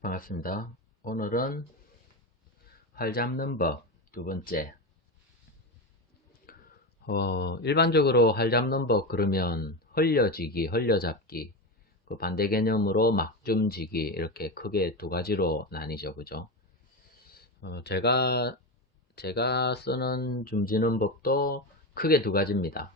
반갑습니다. 오늘은 활 잡는 법 두 번째. 일반적으로 활 잡는 법 그러면 헐려지기, 헐려잡기, 그 반대 개념으로 막줌지기 이렇게 크게 두 가지로 나뉘죠, 그죠? 제가 쓰는 줌지는 법도 크게 두 가지입니다.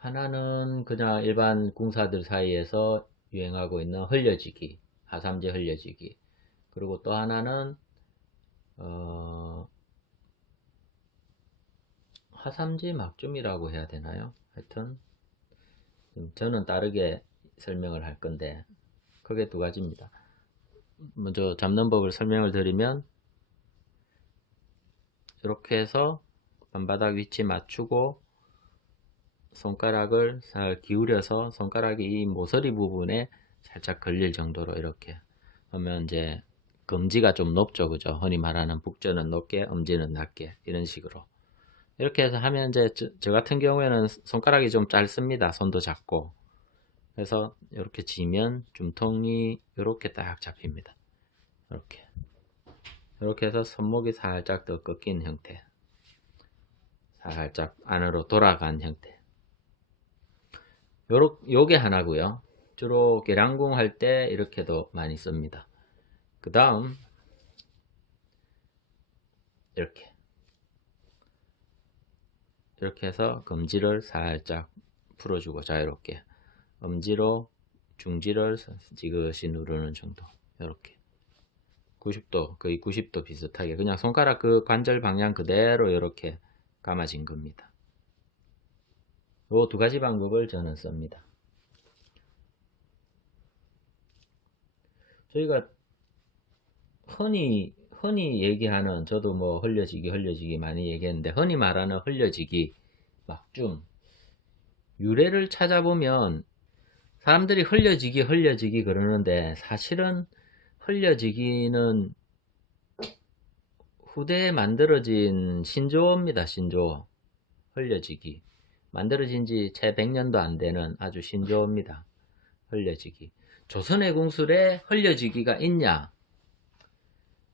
하나는 그냥 일반 궁사들 사이에서 유행하고 있는 헐려지기, 하삼재 헐려지기. 그리고 또 하나는 어, 화삼지 막줌이라고 해야 되나요? 하여튼 저는 다르게 설명을 할 건데 크게 두 가지입니다. 먼저 잡는 법을 설명을 드리면 이렇게 해서 반바닥 위치 맞추고 손가락을 잘 기울여서 손가락이 이 모서리 부분에 살짝 걸릴 정도로 이렇게 하면 이제 검지가 좀 높죠, 그죠? 흔히 말하는 북저는 높게, 엄지는 낮게 이런 식으로 이렇게 해서 하면 이제 저 같은 경우에는 손가락이 좀 짧습니다. 손도 작고. 그래서 이렇게 지면 줌통이 이렇게 딱 잡힙니다. 이렇게 해서 손목이 살짝 더 꺾인 형태. 살짝 안으로 돌아간 형태. 요게 하나고요. 주로 계량궁 할 때 이렇게도 많이 씁니다. 그 다음 이렇게 해서 검지를 살짝 풀어주고 자유롭게 엄지로 중지를 지그시 누르는 정도. 이렇게 90도, 거의 90도 비슷하게 그냥 손가락 그 관절 방향 그대로 이렇게 감아진 겁니다. 이 두 가지 방법을 저는 씁니다. 저희가 흔히 얘기하는, 저도 뭐 흘려지기 많이 얘기했는데 흔히 말하는 흘려지기 막줌 유래를 찾아보면 사람들이 흘려지기 그러는데 사실은 흘려지기는 후대에 만들어진 신조어입니다. 신조어. 흘려지기 만들어진 지 채 100년도 안 되는 아주 신조어입니다. 흘려지기. 조선의 궁술에 흘려지기가 있냐?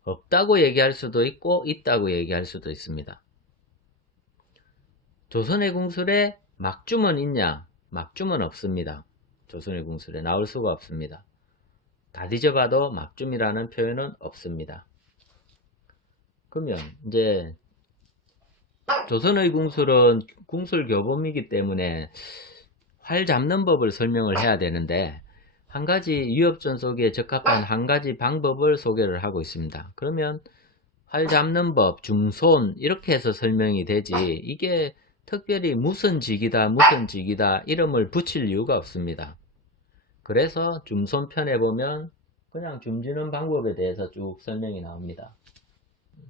없다고 얘기할 수도 있고 있다고 얘기할 수도 있습니다. 조선의 궁술에 막줌은 있냐? 막줌은 없습니다. 조선의 궁술에 나올 수가 없습니다. 다 뒤져봐도 막줌이라는 표현은 없습니다. 그러면 이제 조선의 궁술은 궁술 교범이기 때문에 활 잡는 법을 설명을 해야 되는데 한 가지 위협전 속에 적합한 한 가지 방법을 소개를 하고 있습니다. 그러면 활 잡는 법, 줌손 이렇게 해서 설명이 되지 이게 특별히 무슨 직이다 이름을 붙일 이유가 없습니다. 그래서 줌손 편에 보면 그냥 줌지는 방법에 대해서 쭉 설명이 나옵니다.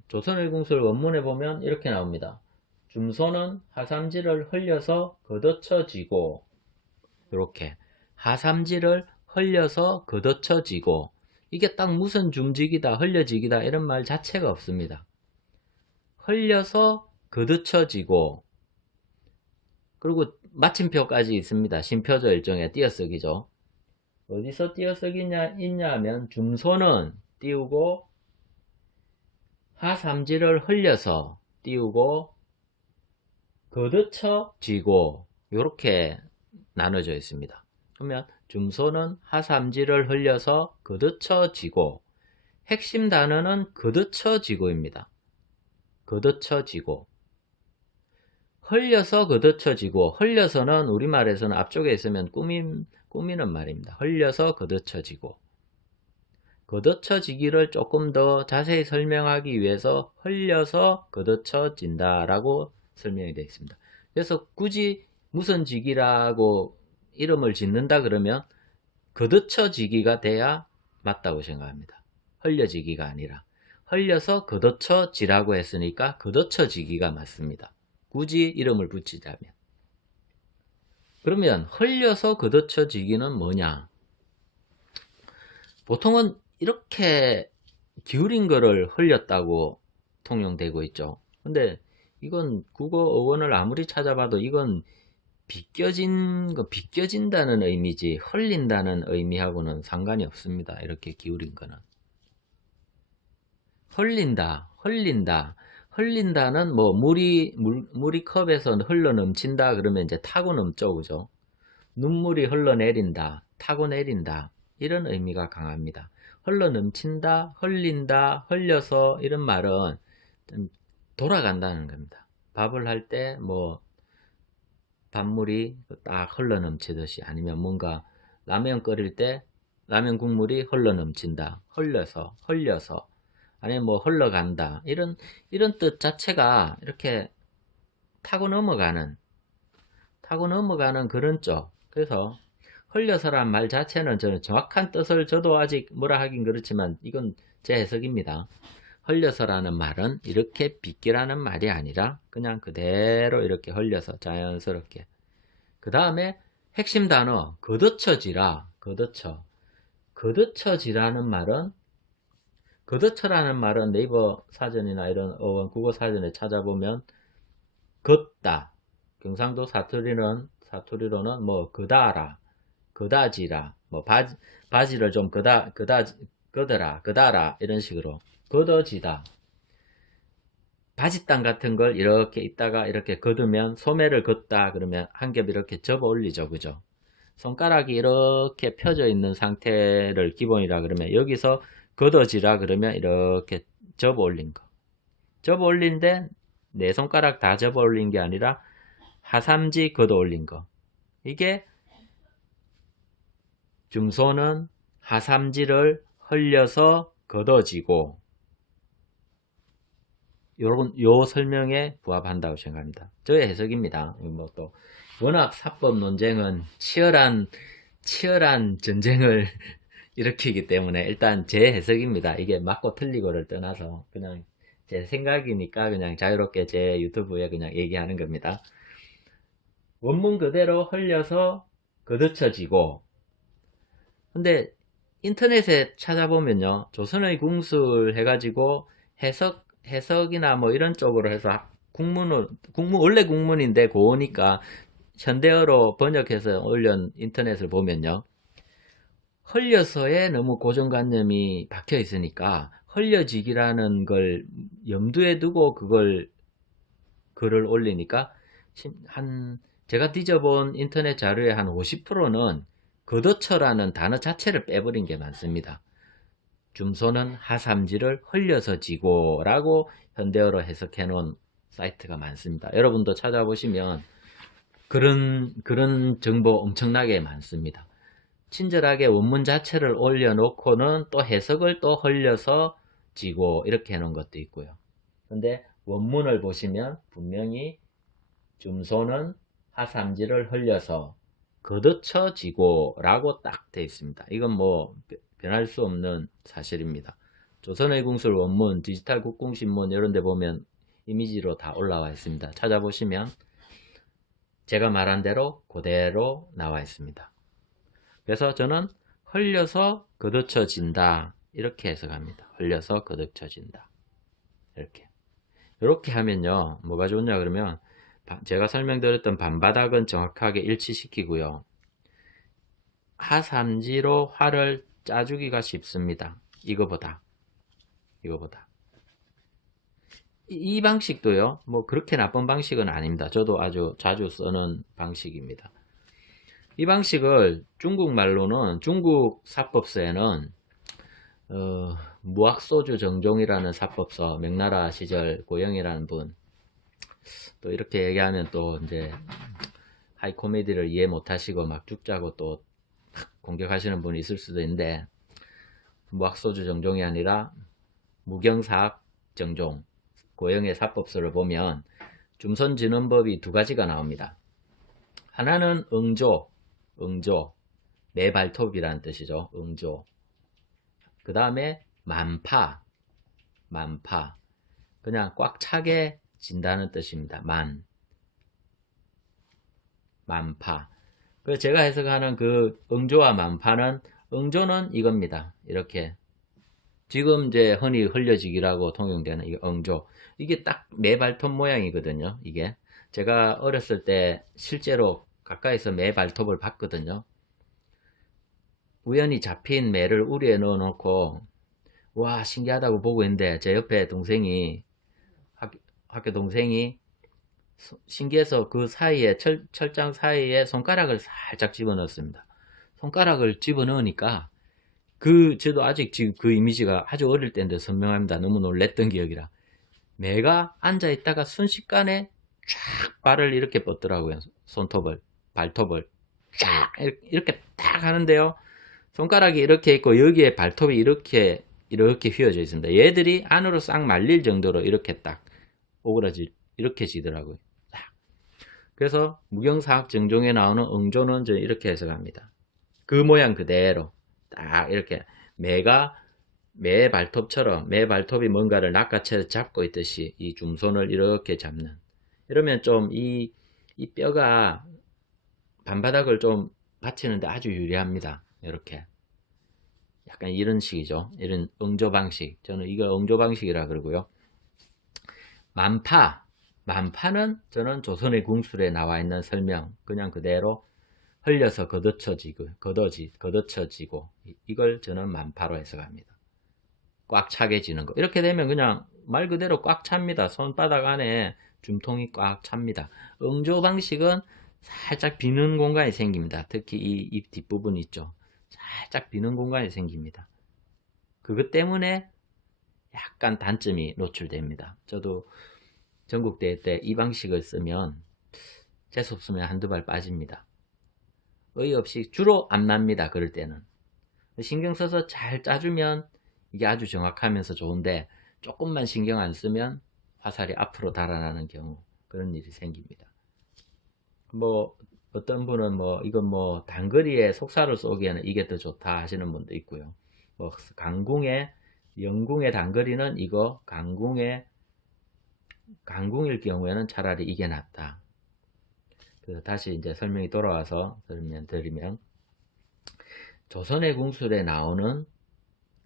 조선의 궁술 원문에 보면 이렇게 나옵니다. 줌손은 하삼지를 흘려서 걷어쳐지고 이렇게 하삼지를 흘려서 걷어쳐지고 이게 딱 무슨 줌직이다 흘려지기다 이런 말 자체가 없습니다. 흘려서 걷어쳐지고 그리고 마침표까지 있습니다. 심표죠. 일종의 띄어쓰기죠. 어디서 띄어쓰기냐 있냐 하면 줌손은 띄우고 하삼지를 흘려서 띄우고 걷어쳐지고 이렇게 나눠져 있습니다. 그러면 줌손은 하삼지를 흘려서 걷어쳐지고 핵심 단어는 걷어쳐지고입니다. 걷어쳐지고 흘려서 걷어쳐지고 흘려서는 우리말에서는 앞쪽에 있으면 꾸미는 말입니다. 흘려서 걷어쳐지고 걷어쳐지기를 조금 더 자세히 설명하기 위해서 흘려서 걷어쳐진다 라고 설명이 되어 있습니다. 그래서 굳이 무슨 직이라고 이름을 짓는다 그러면 걷어쳐지기가 돼야 맞다고 생각합니다. 흘려지기가 아니라 흘려서 걷어쳐지라고 했으니까 걷어쳐지기가 맞습니다. 굳이 이름을 붙이자면. 그러면 흘려서 걷어쳐지기는 뭐냐? 보통은 이렇게 기울인 거를 흘렸다고 통용되고 있죠. 근데 이건 국어 어원을 아무리 찾아봐도 이건 비껴진다는 의미지 흘린다는 의미하고는 상관이 없습니다. 이렇게 기울인 거는. 흘린다는 뭐 물이 컵에서 흘러 넘친다 그러면 이제 타고 넘죠, 그죠? 눈물이 흘러내린다, 타고 내린다 이런 의미가 강합니다. 흘러 넘친다, 흘린다, 흘려서 이런 말은 돌아간다는 겁니다. 밥을 할 때 뭐 밥물이 딱 흘러 넘치듯이 아니면 뭔가 라면 끓일 때 라면 국물이 흘러 넘친다, 흘려서 아니면 뭐 흘러간다 이런 뜻 자체가 이렇게 타고 넘어가는 그런 쪽. 그래서 흘려서란 말 자체는 저는 정확한 뜻을 저도 아직 뭐라 하긴 그렇지만 이건 제 해석입니다. 흘려서라는 말은 이렇게 빗기라는 말이 아니라 그냥 그대로 이렇게 흘려서 자연스럽게. 그 다음에 핵심 단어 걷어쳐지라. 걷어쳐지라는 말은 걷어쳐라는 말은 네이버 사전이나 이런 국어 사전에 찾아보면 걷다. 경상도 사투리로는 뭐 걷다라, 걷다지라, 뭐 바지를 좀 걷어라 이런 식으로 걷어지다. 바짓단 같은 걸 이렇게 있다가 이렇게 걷으면 소매를 걷다 그러면 한 겹 이렇게 접어 올리죠, 그죠? 손가락이 이렇게 펴져 있는 상태를 기본이라 그러면 여기서 걷어지라 그러면 이렇게 접어 올린 거. 접어 올린데 네 손가락 다 접어 올린 게 아니라 하삼지 걷어 올린 거. 이게 줌소는 하삼지를 흘려서 걷어지고 요 설명에 부합한다고 생각합니다. 저의 해석입니다. 뭐 또 워낙 사법 논쟁은 치열한 전쟁을 일으키기 때문에 일단 제 해석입니다. 이게 맞고 틀리고를 떠나서 그냥 제 생각이니까 그냥 자유롭게 제 유튜브에 그냥 얘기하는 겁니다. 원문 그대로 흘려서 걷어쳐지고 근데 인터넷에 찾아보면요. 조선의 궁술 해가지고 해석이나 뭐 이런 쪽으로 해서 원래 국문인데 고우니까 현대어로 번역해서 올린 인터넷을 보면요. 흘려서에 너무 고정관념이 박혀 있으니까 흘려지기라는 걸 염두에 두고 글을 올리니까 제가 뒤져본 인터넷 자료의 한 50%는 걷어쳐라는 단어 자체를 빼버린 게 많습니다. 줌소는 하삼지를 흘려서 지고 라고 현대어로 해석해 놓은 사이트가 많습니다. 여러분도 찾아보시면 그런 정보 엄청나게 많습니다. 친절하게 원문 자체를 올려놓고는 또 해석을 또 흘려서 지고 이렇게 해놓은 것도 있고요. 근데 원문을 보시면 분명히 줌소는 하삼지를 흘려서 걷어쳐지고 라고 딱 되어 있습니다. 이건 뭐 변할 수 없는 사실입니다. 조선의 궁술 원문, 디지털 국궁신문 이런 데 보면 이미지로 다 올라와 있습니다. 찾아보시면 제가 말한 대로 그대로 나와 있습니다. 그래서 저는 흘려서 걷어쳐진다 이렇게 해석합니다. 흘려서 걷어쳐진다 이렇게 하면요 뭐가 좋냐 그러면 제가 설명드렸던 반바닥은 정확하게 일치시키고요. 하삼지로 활을 짜주기가 쉽습니다. 이거보다 이 방식도요 뭐 그렇게 나쁜 방식은 아닙니다. 저도 아주 자주 쓰는 방식입니다. 이 방식을 중국말로는 중국 사법서에는 무학소주 정종이라는 사법서 명나라 시절 고영이라는 분 또 이렇게 얘기하면 또 이제 하이 코미디를 이해 못하시고 막 죽자고 또 공격하시는 분이 있을 수도 있는데 무학소주 정종이 아니라 무경사학 정종 고영의 사법서를 보면 줌선진원법이 두 가지가 나옵니다. 하나는 응조 내 발톱이라는 뜻이죠. 응조. 그 다음에 만파 그냥 꽉 차게 진다는 뜻입니다. 만파. 그래서 제가 해석하는 그 응조와 만파는 응조는 이겁니다. 이렇게 지금 이제 흔히 흘려지기라고 통용되는 이 응조. 이게 딱 내 발톱 모양이거든요. 이게 제가 어렸을 때 실제로 가까이서 매 발톱을 봤거든요. 우연히 잡힌 매를 우리에 넣어 놓고 와 신기하다고 보고 있는데 제 옆에 동생이 학교 동생이 신기해서 그 사이에 철장 사이에 손가락을 살짝 집어넣었습니다. 손가락을 집어넣으니까 저도 아직 지금 그 이미지가 아주 어릴 때인데 선명합니다. 너무 놀랬던 기억이라. 매가 앉아있다가 순식간에 쫙 발을 이렇게 뻗더라고요. 손톱을, 발톱을 쫙 이렇게 딱 하는데요. 손가락이 이렇게 있고 여기에 발톱이 이렇게 휘어져 있습니다. 얘들이 안으로 싹 말릴 정도로 이렇게 딱 이렇게 지더라고요. 그래서 무경사학 정종에 나오는 응조는 이렇게 해석합니다. 그 모양 그대로 딱 이렇게 매 발톱처럼 매 발톱이 뭔가를 낚아채 잡고 있듯이 이 줌손을 이렇게 잡는, 이러면 좀 이 뼈가 반바닥을 좀 받치는데 아주 유리합니다. 이렇게 약간 이런 식이죠. 이런 응조 방식, 저는 이거 응조 방식이라 그러고요. 만파는 저는 조선의 궁술에 나와 있는 설명 그냥 그대로 흘려서 걷어쳐지고 이걸 저는 만파로 해석합니다. 꽉 차게 지는 거. 이렇게 되면 그냥 말 그대로 꽉 찹니다. 손바닥 안에 줌통이 꽉 찹니다. 응조 방식은 살짝 비는 공간이 생깁니다. 특히 이 입 뒷부분 있죠. 살짝 비는 공간이 생깁니다. 그것 때문에 약간 단점이 노출됩니다. 저도 전국대회 때 이 방식을 쓰면 재수없으면 한두 발 빠집니다. 어이없이 주로 안 납니다. 그럴 때는 신경 써서 잘 짜주면 이게 아주 정확하면서 좋은데 조금만 신경 안 쓰면 화살이 앞으로 달아나는 경우, 그런 일이 생깁니다. 뭐 어떤 분은 이건 단거리에 속살을 쏘기에는 이게 더 좋다 하시는 분도 있고요. 영궁의 단거리는 이거, 강궁일 경우에는 차라리 이게 낫다. 그래서 다시 이제 설명이 돌아와서 드리면 조선의 궁술에 나오는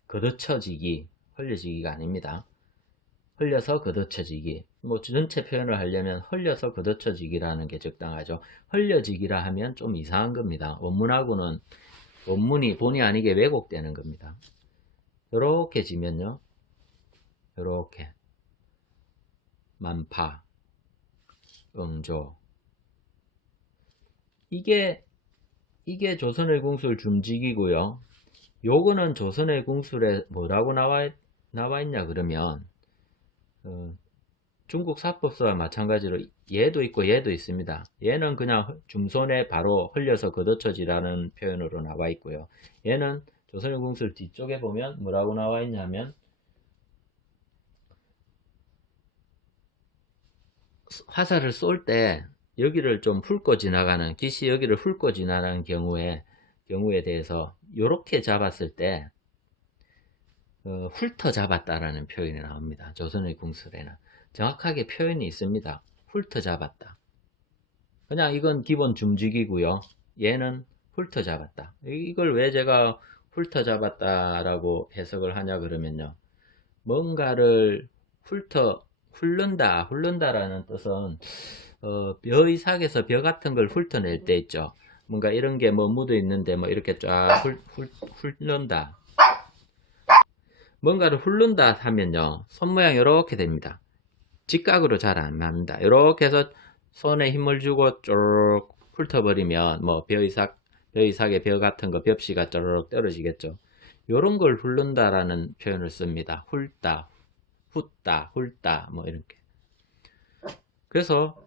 걷어쳐지기, 흘려지기가 아닙니다. 흘려서 걷어쳐지기. 전체 표현을 하려면 흘려서 걷어쳐지기라는 게 적당하죠. 흘려지기라 하면 좀 이상한 겁니다. 원문하고는 원문이 본의 아니게 왜곡되는 겁니다. 이렇게 지면요. 이렇게 만파, 응조. 이게 조선의 궁술 줌직이고요. 요거는 조선의 궁술에 뭐라고 나와 있냐 그러면 중국 사법서와 마찬가지로 얘도 있고 얘도 있습니다. 얘는 그냥 줌손에 바로 흘려서 걷어쳐지라는 표현으로 나와 있고요. 얘는 조선의 궁술 뒤쪽에 보면 뭐라고 나와 있냐면 화살을 쏠 때 여기를 좀 훑고 지나가는, 기시 여기를 훑고 지나가는 경우에 대해서 이렇게 잡았을 때 훑어 잡았다라는 표현이 나옵니다. 조선의 궁술에는 정확하게 표현이 있습니다. 훑어 잡았다. 그냥 이건 기본 줌직이고요. 얘는 훑어 잡았다. 이걸 왜 제가 훑어 잡았다라고 해석을 하냐 그러면요. 뭔가를 훑는다라는 뜻은 벼 이삭에서 벼 같은 걸 훑어낼 때 있죠. 뭔가 이런 게 묻어 있는데 이렇게 쫙 훑는다. 뭔가를 훑는다 하면요. 손 모양 이렇게 됩니다. 직각으로 잘 안 납니다. 이렇게 해서 손에 힘을 주고 쭉 훑어버리면 벼이삭의 벼 같은 거 벽시가 쪼르륵 떨어지겠죠. 이런 걸 훑는다라는 표현을 씁니다. 훑다, 훑다 이렇게. 그래서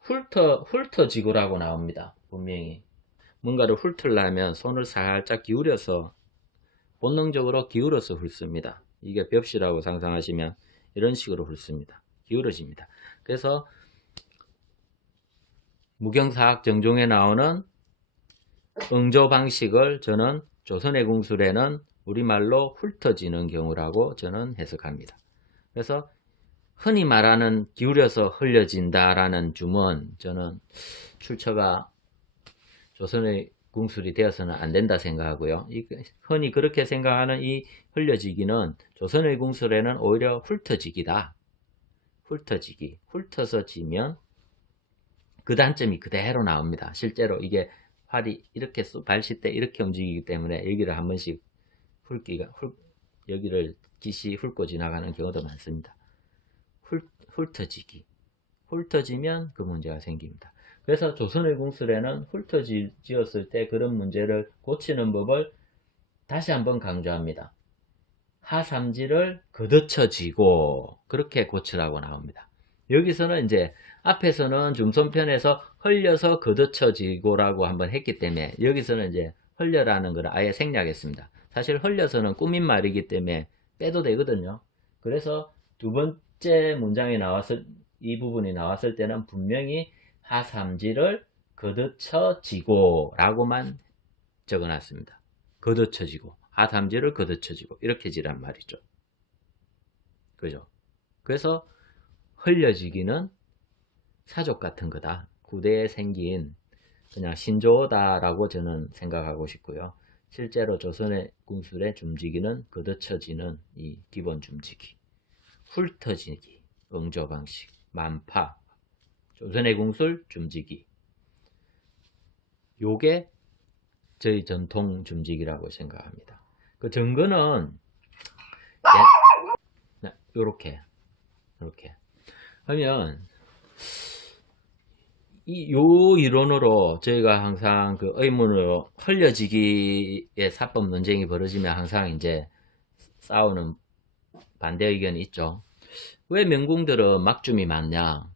훑어지구라고 나옵니다. 분명히 뭔가를 훑으려면 손을 살짝 기울여서, 본능적으로 기울여서 훑습니다. 이게 벽시라고 상상하시면 이런 식으로 훑습니다. 기울어집니다. 그래서 무경사학 정종에 나오는 응조 방식을 저는 조선의 궁술에는 우리말로 훑어지는 경우라고 저는 해석합니다. 그래서 흔히 말하는 기울여서 흘려진다라는 줌은 저는 출처가 조선의 궁술이 되어서는 안 된다 생각하고요. 흔히 그렇게 생각하는 이 흘려지기는 조선의 궁술에는 오히려 훑어지기다. 훑어서 지면 그 단점이 그대로 나옵니다. 실제로 이게 활이 이렇게 발시 때 이렇게 움직이기 때문에 여기를 한 번씩 여기를 기시 훑고 지나가는 경우도 많습니다. 훑어지면 그 문제가 생깁니다. 그래서 조선의 궁술에는 훑어지었을 때 그런 문제를 고치는 법을 다시 한번 강조합니다. 하삼지를 걷어쳐지고 그렇게 고치라고 나옵니다. 여기서는 이제 앞에서는 중손편에서 흘려서 걷어쳐지고라고 한번 했기 때문에 여기서는 이제 흘려라는 걸 아예 생략했습니다. 사실 흘려서는 꾸민 말이기 때문에 빼도 되거든요. 그래서 두 번째 문장이 나왔을 이 부분이 나왔을 때는 분명히 하삼지를 걷어쳐지고 라고만 적어놨습니다. 걷어쳐지고 하삼지를 걷어쳐지고 이렇게 지란 말이죠. 그죠? 그래서 흘려지기는 사족 같은 거다. 구대에 생긴 그냥 신조어다라고 저는 생각하고 싶고요. 실제로 조선의 궁술의 줌지기는 걷어쳐지는 이 기본 줌지기, 훑어지기, 응조방식, 만파, 조선의 궁술 줌지기, 요게 저희 전통 줌지기라고 생각합니다. 그 증거는 요렇게 하면 요 이론으로 저희가 항상 그 의문으로 흘려지기의 사법 논쟁이 벌어지면 항상 이제 싸우는 반대 의견이 있죠. 왜 명궁들은 막줌이 많냐?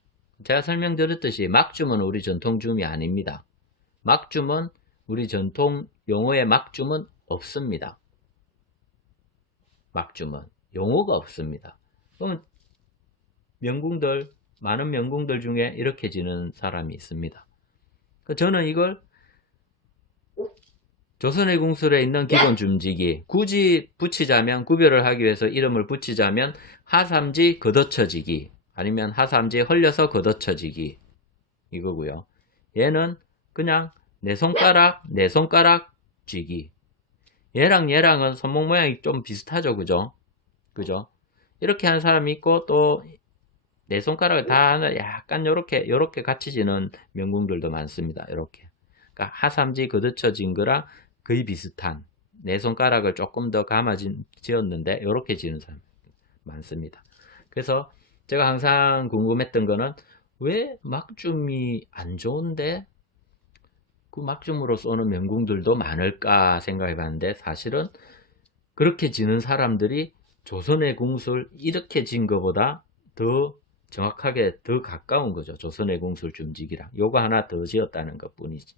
제가 설명드렸듯이 막줌은 우리 전통줌이 아닙니다. 막줌은 우리 전통 용어의 막줌은 없습니다. 막줌은 용어가 없습니다. 그러면 많은 명궁들 중에 이렇게 지는 사람이 있습니다. 저는 이걸 조선의 궁술에 있는 기본 줌지기, 굳이 붙이자면, 구별을 하기 위해서 이름을 붙이자면 하삼지 걷어쳐지기, 아니면 하삼지 흘려서 걷어쳐지기 이거고요. 얘는 그냥 내 손가락 쥐기. 얘랑은 손목 모양이 좀 비슷하죠. 그죠? 이렇게 하는 사람이 있고, 또 내 손가락을 다 하나 약간 요렇게 같이 지는 명궁들도 많습니다. 이렇게. 그러니까 하삼지 걷어쳐진 거랑 거의 비슷한, 내 손가락을 조금 더 지었는데 요렇게 지는 사람 많습니다. 그래서 제가 항상 궁금했던 거는 왜 막줌이 안 좋은데 그 막줌으로 쏘는 명궁들도 많을까 생각해 봤는데, 사실은 그렇게 지는 사람들이 조선의 궁술 이렇게 진 것보다 더 정확하게 더 가까운 거죠. 조선의 궁술 줌지기랑 요거 하나 더 지었다는 것 뿐이지.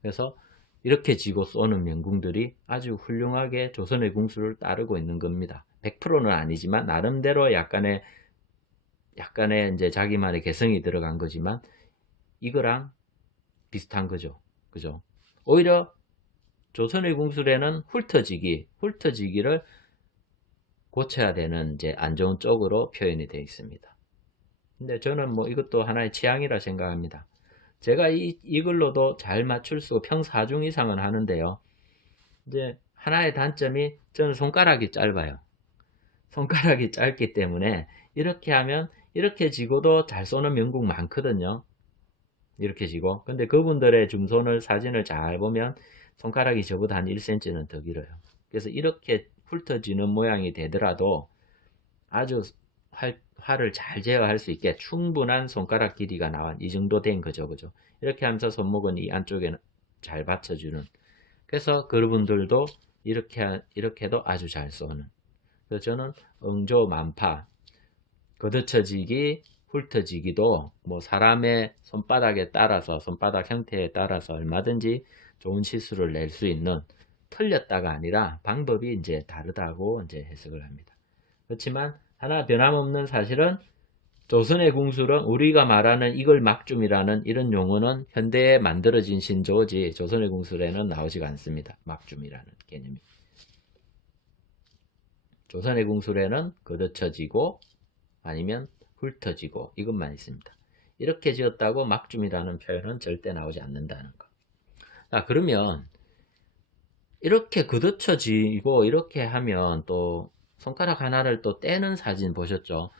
그래서 이렇게 지고 쏘는 명궁들이 아주 훌륭하게 조선의 궁술을 따르고 있는 겁니다. 100%는 아니지만 나름대로 약간의 이제 자기만의 개성이 들어간 거지만 이거랑 비슷한 거죠. 그죠? 오히려 조선의 궁술에는 훑어지기를 고쳐야 되는 이제 안 좋은 쪽으로 표현이 되어 있습니다. 근데 저는 뭐 이것도 하나의 취향이라 생각합니다. 제가 이걸로도 잘 맞출 수 평4중 이상은 하는데요. 이제 하나의 단점이 저는 손가락이 짧아요. 손가락이 짧기 때문에 이렇게 하면 이렇게 지고도 잘 쏘는 명궁 많거든요. 이렇게 지고. 근데 그분들의 사진을 잘 보면 손가락이 저보다 한 1cm는 더 길어요. 그래서 이렇게 훑어지는 모양이 되더라도 아주 활을 잘 제어할 수 있게 충분한 손가락 길이가 나와 이 정도 된 거죠. 이렇게 하면서 손목은 이 안쪽에 잘 받쳐주는. 그래서 그분들도 이렇게도 아주 잘 쏘는. 그래서 저는 응조 만파, 걷어쳐지기, 훑어지기도 뭐 사람의 손바닥에 따라서, 손바닥 형태에 따라서 얼마든지 좋은 시수를 낼 수 있는, 틀렸다가 아니라 방법이 이제 다르다고 이제 해석을 합니다. 그렇지만 하나 변함없는 사실은 조선의 궁술은 우리가 말하는 이걸 막줌이라는 이런 용어는 현대에 만들어진 신조어지 조선의 궁술에는 나오지가 않습니다. 막줌이라는 개념이. 조선의 궁술에는 걷어쳐지고 아니면 훑어지고 이것만 있습니다. 이렇게 지었다고 막줌이라는 표현은 절대 나오지 않는다는 거. 그러면 이렇게 걷어쳐지고 이렇게 하면 또 손가락 하나를 또 떼는 사진 보셨죠?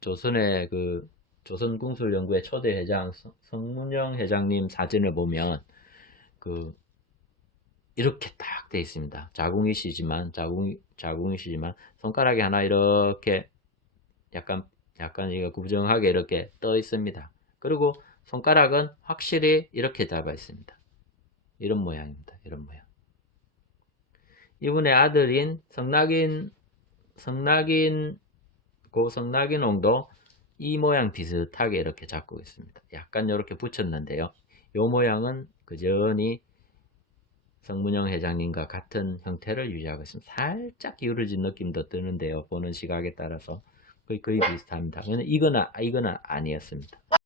조선의 그 조선궁술연구회 초대 회장 성문영 회장님 사진을 보면 이렇게 딱 돼 있습니다. 자궁이시지만 손가락이 하나 이렇게 약간 이거 구부정하게 이렇게 떠 있습니다. 그리고 손가락은 확실히 이렇게 잡아 있습니다. 이런 모양입니다. 이런 모양. 이분의 아들인 성낙인홍도 이 모양 비슷하게 이렇게 잡고 있습니다. 약간 이렇게 붙였는데요. 이 모양은 그전이 성문영 회장님과 같은 형태를 유지하고 있습니다. 살짝 기울어진 느낌도 드는데요. 보는 시각에 따라서 거의 비슷합니다. 이거는 아니었습니다.